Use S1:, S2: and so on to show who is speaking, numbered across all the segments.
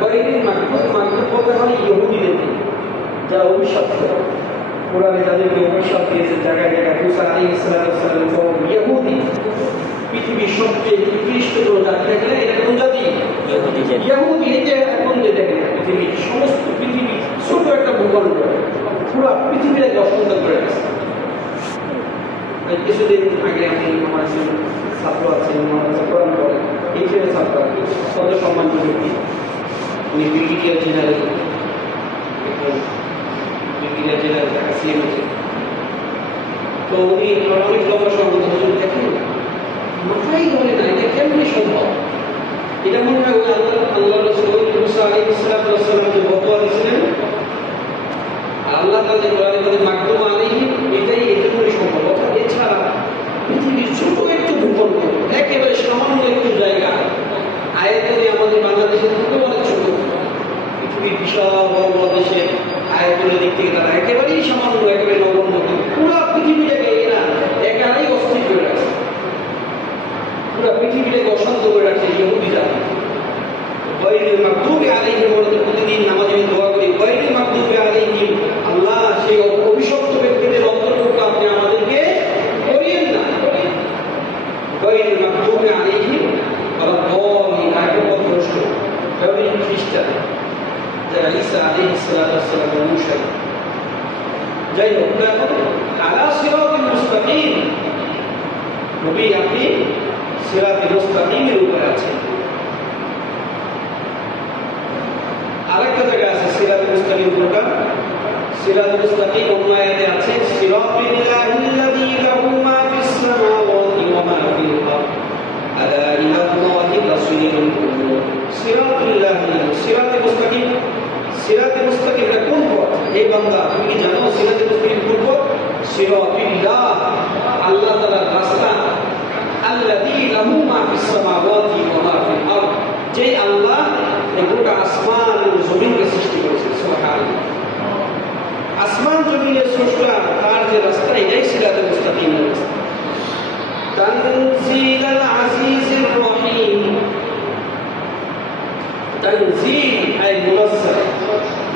S1: গরিবের মাকবুল মাকবুল বলতে হয় ইহুদিদের যারা অভিশপ্ত কোরআনে তাদেরকে অভিশাপ দিয়েছে জায়গায় জায়গায় মুসা আলী ইসলাম ইহুদি। পৃথিবীর সবচেয়ে নিকৃষ্ট কোনো জাতি দেখলে এটা কোন জাতি?
S2: ইহুদি
S1: এটা এখন যে দেখেন পৃথিবীর সমস্ত পৃথিবী ছোট একটা ভূখণ্ড পুরো পৃথিবীটাকে অসুন্দর করে গেছে কিছুদিন আগে আমি আমার ছাত্র আছে আমার কাছে কোরআন পড়ে এই ছেলে ছাত্র আর কি সদ্য সম্মানিত ব্যক্তি। উনি brigadier general brigadier general Dhaka CMA তো। উনি অনেক লম্বা সম্বন্ধ হুজুর দেখেন মাথায় ধরে না এটা কেমনি সম্ভব? এটা মনে হয় আল্লাহ আল্লাহ রসুল মুসা আলী ইসলাম দিয়েছিলেন। আল্লাহ যে কোরআনে মাকদুম আলাইহি এটাই এজন্যই সম্ভব অর্থাৎ এছাড়া পৃথিবীর ছোট একটু ভূখণ্ড একেবারে সামান্য একটু জায়গা আয়তনে আমাদের বাংলাদেশের থেকেও অনেক ছোট পৃথিবীর বিশাল বড় বড় দেশের আয়তনের দিক থেকে তারা একেবারেই সামান্য একেবারে নগণ্য পুরো পৃথিবীটাকে এরা একাই অস্থির করে রাখছে পুরো পৃথিবীটাকে অশান্ত করে রাখছে ইহুদিরা গয়রিল মাকদুবি আলাইহিম বলতে প্রতিদিন নামাজে আমি দোয়া করি গয়রিল মাকদুবি আলাইহিম আল্লাহ সেই অভিশপ্ত ব্যক্তিদের অন্তর্ভুক্ত আপনি আমাদেরকে করিয়েন না গয়রিল মাকদুবি আলাইহিম ওয়ালা দালিন আগে পথভ্রষ্ট গয়রিল খ্রিস্টান যারা ঈসা আলাইহিস সালাতু ওয়াস সালাম অনুসারী যাই হোক না আলা সিরাতিল মুস্তাকিম নবী আপনি সিরাতিল মুস্তাকিমের উপরে আছেন আরেকটা জায়গা আছে সিরাত মুস্তাকিম কোনটা সিরাত মুস্তাকিম অন্য আয়াতে আছে সিরাতিল্লাহিল্লাযী লাহু মা ফিস সামাওয়াতি ওয়া মা ফিল আরদ আলা ইলাল্লাহি রাসূলুল উমুর সিরাতিল্লাহি সিরাত মুস্তাকিম সিরাত মুস্তাকিম এটা কোন পথ এই বান্দা তুমি কি জানো সিরাত মুস্তাকিম কোন পথ সিরাতিল্লাহ আল্লাহ তাআলার রাস্তা আল্লাযী লাহু মা ফিস সামাওয়াতি ওয়া মা ফিল আরদ যেই আল্লাহ এই গোটা আসমান এবং জমিনকে সৃষ্টি করেছেন সুবহানাল্লাহ আসমান জমিনের স্রষ্টা তার যে রাস্তা এটাই সিরাতে মুস্তাকিমের রাস্তা تنزيل العزيز الرحيم تنزيل أي منزل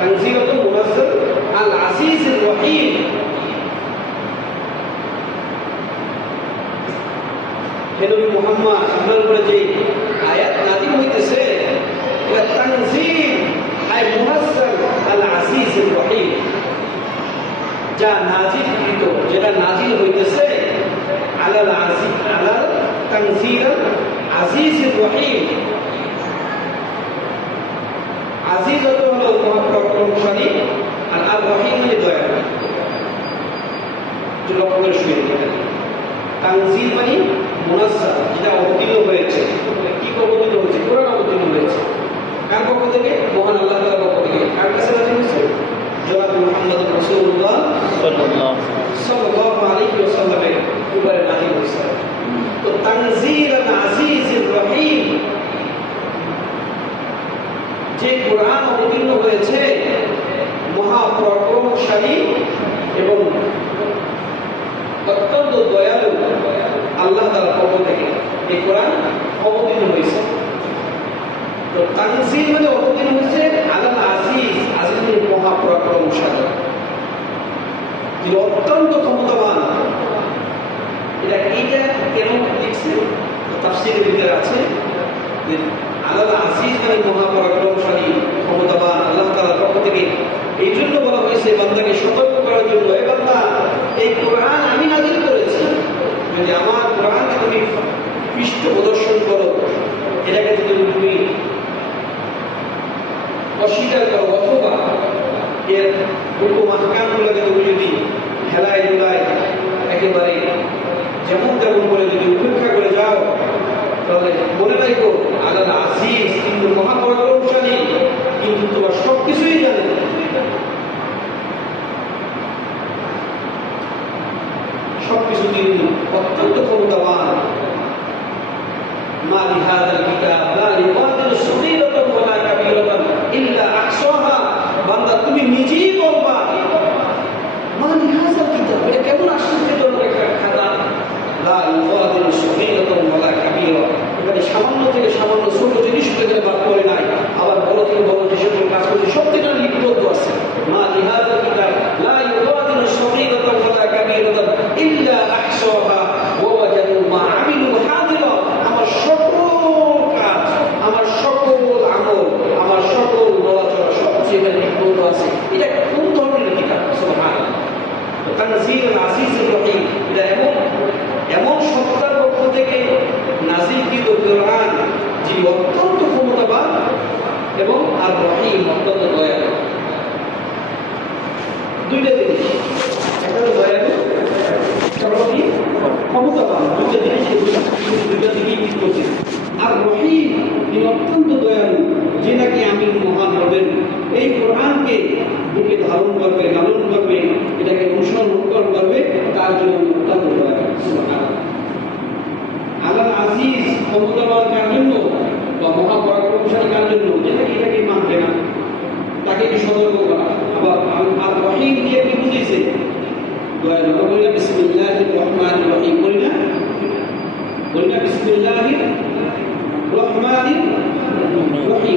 S1: تنزيل منزل العزيز الرحيم হে নবী মুহাম্মদ আপনার উপরে যে আজিজ আলাল তানজিল আজিজ আল রহিম আজিজ হলো মহাপরাক্রমশালী আর আর রহিম মানে দয়া। লক্ষ্য করে শুয়ে দিলেন তানজিল মানে যেটা অবতীর্ণ হয়েছে। কি অবতীর্ণ হয়েছে? কোরআন অবতীর্ণ হয়েছে। কার পক্ষ থেকে? মহান আল্লাহ তাআলার পক্ষ থেকে। কার কাছে নাজিল হয়েছে? জনাব মুহাম্মদ ওয়াসাল্লামের উপরে নাজিল তো তানজিলান আজিজির রহিম, যে কোরআন অবতীর্ণ হয়েছে মহাপরাক্রমশালী এবং অত্যন্ত দয়ালু আল্লাহ তাআলার পক্ষ থেকে এই কোরআন অবতীর্ণ হয়েছে। তো তানজিল মানে অবতীর্ণ হয়েছে আলাল আজিজ আজিজ মানে মহাপরাক্রমশালী যিনি অত্যন্ত ক্ষমতাবান এটা এইটা কেন লিখছে তাফসিরের ভিতরে আছে যে আলাল আজিজ মানে মহাপরাক্রমশালী ক্ষমতাবান আল্লাহ তাআলার পক্ষ থেকে এই জন্য বলা হয়েছে বান্দাকে সতর্ক করার জন্য এ বান্দা এই কোরআন আমি নাজিল করেছি যদি আমার কোরআনকে তুমি পৃষ্ঠ প্রদর্শন করো এটাকে যদি তুমি অস্বীকার করো অথবা এর হুকুম আহকামগুলোকে তুমি যদি খেলায় ডোলায় একেবারে যেমন তেমন করে যদি উপেক্ষা করে যাও, তাহলে মনে রাখো আল্লাহ আসিস কিন্তু মহাপরাক্রমশালী, কিন্তু তোমার সব কিছুই জানে। সবকিছু তিনি অত্যন্ত ক্ষমতাবান। মা লিহাদ কিতাব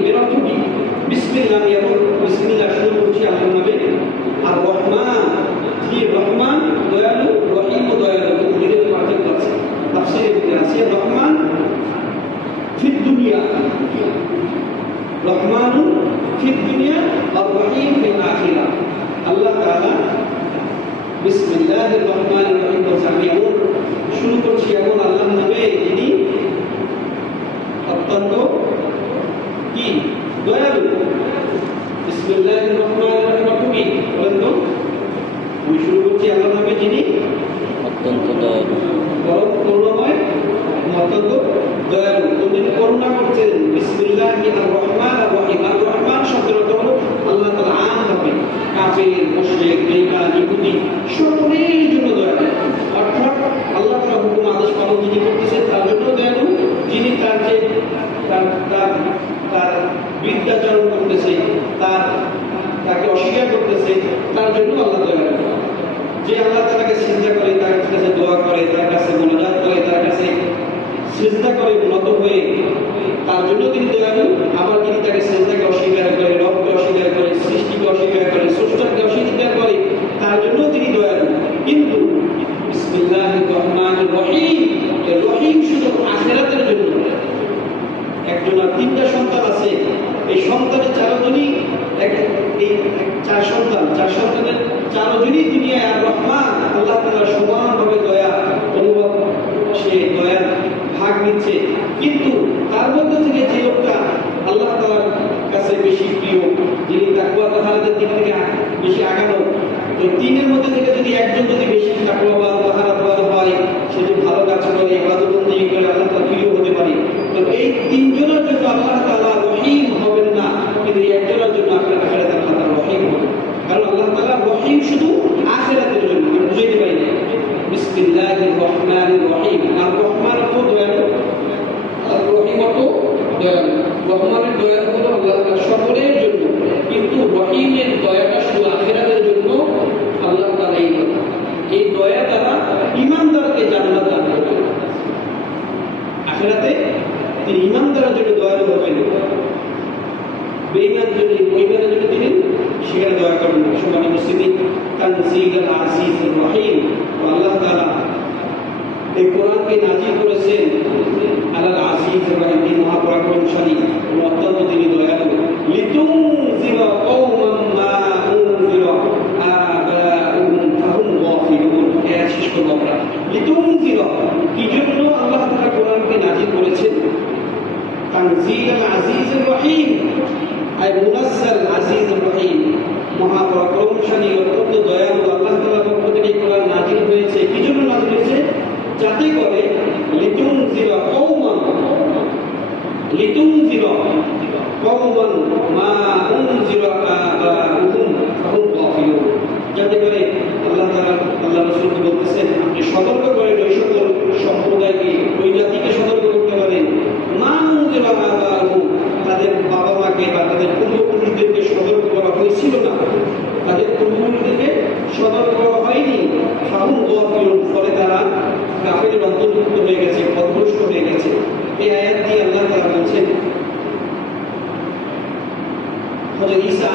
S1: এর অর্থ কি বিসমিল্লাহ চার সন্তান চার সন্তানের চারজনই দুনিয়ায় আর রহমান আল্লাহ তালা সমান লিতুনজিরা কওমান মা উনজিরা আবাউহুম, ফাহুম গাফিলুন। যাতে করে আল্লাহ তাআলা, আল্লাহ রাসূলকে বলতেছেন, আপনি সতর্ক করে ওই সকল সম্প্রদায়কে।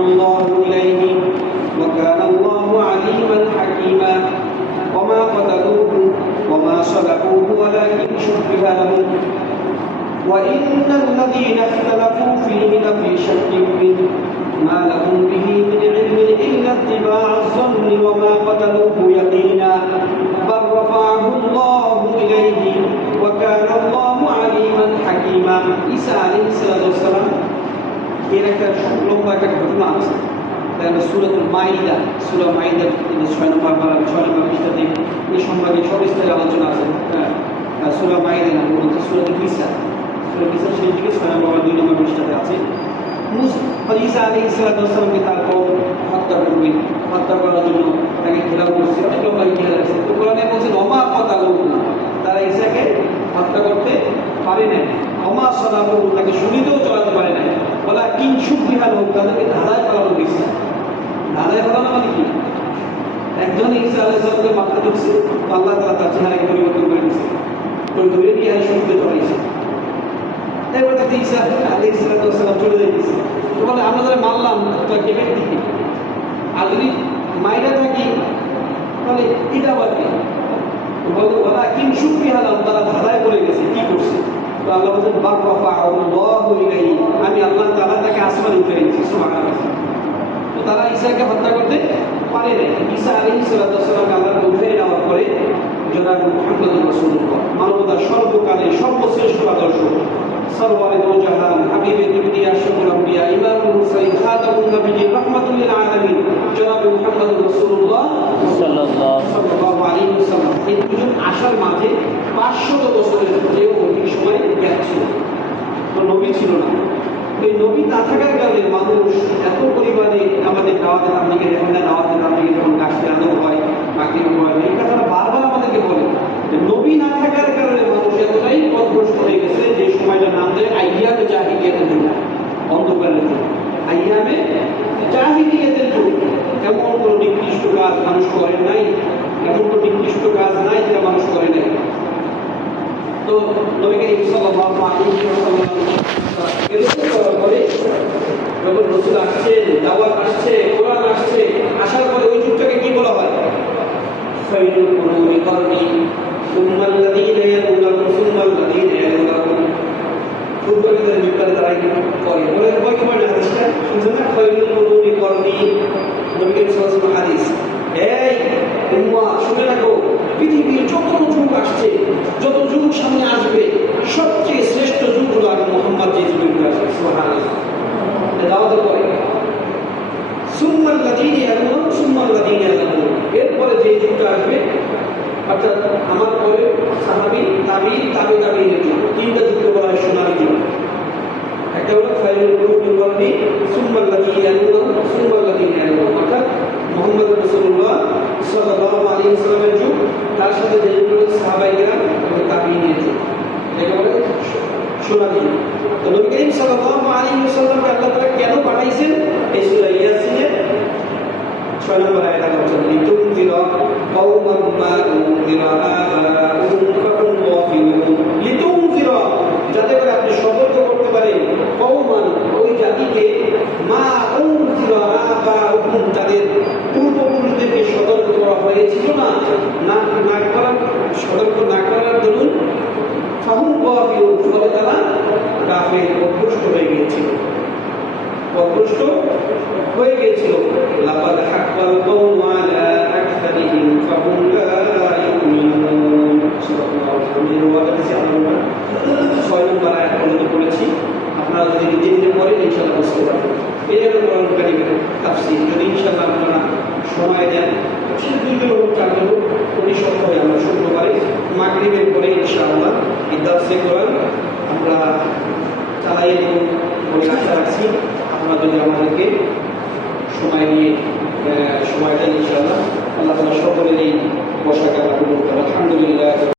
S1: الله إليه. وكان الله عليما حكيما. وما قتلوه وما ولكن لهم وإن الذين اختلفوا فيه لفي شك منه. ما لهم به من علم إلا اتباع الظن وما قتلوه يقينا. একটা ঘটনা আছে। তাহলে সুরাতুল মাইদা, সুরা মাইদা ছয় নম্বর পারা, ছয় নম্বর পৃষ্ঠাতে এই সম্পর্কে সবিস্তারে আলোচনা আছে। হ্যাঁ সুরা মাইদা না বলতে সুরাতুল বিসা সুরা বিসা শেষ দিকে ছয় নম্বর দুই নম্বর পৃষ্ঠাতে আছে। ঈসা আলী তার কম হত্যা করবে হত্যা করার জন্য তাকে ঘেরাও করছে। অনেক ইতিহাস আছে। তো কোরআনে বলছে অমা কথা লোক তারা ঈসাকে হত্যা করতে পারে না অমা সদাবু তাকে বলা হোক, তাদেরকে ধাঁধায় ফেলানো গেছে ধাঁধায় ফেলানো মানে কি? একজন ঈসা আলাইসালামকে মাথা ঢুকছে, আল্লাহ তালা তার চেহারাকে পরিবর্তন করে দিচ্ছে তো ধরে নিয়ে আর সমুদ্রে চড়াইছে এবার তাকে ঈসা আলাইসালাম চলে যাইতেছে। তো বলে, আমরা যারা মারলাম তো কেটে দিকে আর যদি মাইরা থাকি, তাহলে এটা কি? বলা কিংসুক বিহালাম তারা ধাঁধায় পড়ে গেছে, কি করছে? আল্লাহ বলছেন, বার আল্লাহু ইলাইহি। আমি আল্লাহ তাআলা তাকে আসমানে উঠে রেখেছি তো তারা ঈসাকে হত্যা করতে পারে না ঈসা আলাইহিস সালামকে আল্লাহ উঠে নেওয়ার পরে মানবতার সর্বকালে সর্বশ্রেষ্ঠ আদর্শ, সরওয়ারে দো জাহান হাবিবে দুনিয়া শুকুর আম্বিয়া, ইমামুল মুরসালিন খাতামুন নবিয়্যিন রাহমাতুল আলামিন জনাব মুহাম্মদ রাসূলুল্লাহ
S2: সাল্লাল্লাহু
S1: সাল্লাল্লাহু আলাইহি ওয়াসাল্লাম এই দুজন আসার মাঝে 500 বছরের চেয়েও অধিক সময় গ্যাপ ছিল তো নবী ছিল না ওই নবী না থাকার কারণে মানুষ এত পরিমাণে আমাদের দাওয়াতে তাবলিগে যখন না দাওয়াতে তাবলিগে যখন গাছটি আলো হয় মাগরিব হয় এই কথাটা বারবার আমাদেরকে বলে। যে নবী না থাকার কারণে মানুষ এতটাই পথভ্রষ্ট হয়ে গেছে যে সময়টা নাম দেয়, আইয়ামে জাহিলিয়াতের যুগ অন্ধকারের যুগ আইয়ামে জাহিলিয়াতের যুগ এমন কোনো নির্দিষ্ট কাজ মানুষ করে নাই, এমন কোনো নির্দিষ্ট কাজ নাই যেটা মানুষ করে নাই। তো নবী করিম সাল্লাল্লাহু যখন রসুল আসছে, দাওয়াত আসছে, কোরআন আসছে, আসার পরে ওই যুগটাকে কি বলা হয়? খৈরুল কুরুনি তারা কি করে? বলে কয় কি পড়ে হাদিসটা শুনছেন না খৈরুল কুরুনি করনি নবী করিম সাল্লাল্লাহু আলাইহি ওয়াসাল্লাম হাদিস এই উম্মাহ শুনে রাখো পৃথিবীর যত যুগ আসছে যত যুগ সামনে আসবে সবচেয়ে শ্রেষ্ঠ যুগ হলো আগে মোহাম্মদ যে যুগগুলো আসবে সুবহানাল্লাহ দাওয়াতের পরে সুম্মাল লাযীনা ইয়ালুন সুম্মাল লাযীনা ইয়ালুন এরপরে যে যুগটা আসবে অর্থাৎ আমার পরে সাহাবী তাবি তাবি তাবিনের যুগ তিনটা যুগকে বলা হয় সোনালী যুগ একটা হলো খায়রুল কুরুনি ওয়ালি সুম্মাল লাযীনা ইয়ালুন সুম্মাল লাযীনা ইয়ালুন অর্থাৎ মুহাম্মদ রাসূলুল্লাহ সাল্লাল্লাহু আলাইহি ওয়াসাল্লামের যুগ তার সাথে যে যুগগুলো সাহাবায়ে কেরাম এবং তাবিঈনের যুগ এটাকে বলে সোনালী যুগ তো নবী করিম সাল্লাল্লাহু আলাইহি ওয়াসাল্লামকে আল্লাহ তাআলা কেন পাঠাইছেন এই সূরা ইয়াসিনের ছয় নম্বর আয়াত আলোচনা লিতুনজিরা কওমান মা উনজিরা আবাউহুম ফাহুম গাফিলুন লিতুনজিরা যাতে করে আপনি সতর্ক করতে পারেন কওমান ওই জাতিকে মা উনজিরা আবাউহুম তাদের পূর্বপুরুষদেরকে সতর্ক করা হয়েছিল না না না করার সতর্ক না করার দরুন ফাহুম গাফিলুন ফলে তারা কাফের অভ্যস্ত হয়ে গিয়েছিল অভ্যস্ত হয়ে গিয়েছিল লাকাদ হাক্কাল আপনারা যদি নিজে বুঝতে পারবেন। এই যদি ইনশাআল্লাহ আপনারা সময় দেন দুই হোক চার হোক প্রতি সপ্তাহে আমরা শুক্রবারে, মাগরিবের পরে ইনশাআল্লাহ ইদাসে কোরআন আমরা চালাই এবং রাখছি। আপনারা যদি আমাদেরকে সময় নিয়ে সময়টা ইনশাআল্লাহ। আল্লাহ তালা সকলের এই বর্ষাকে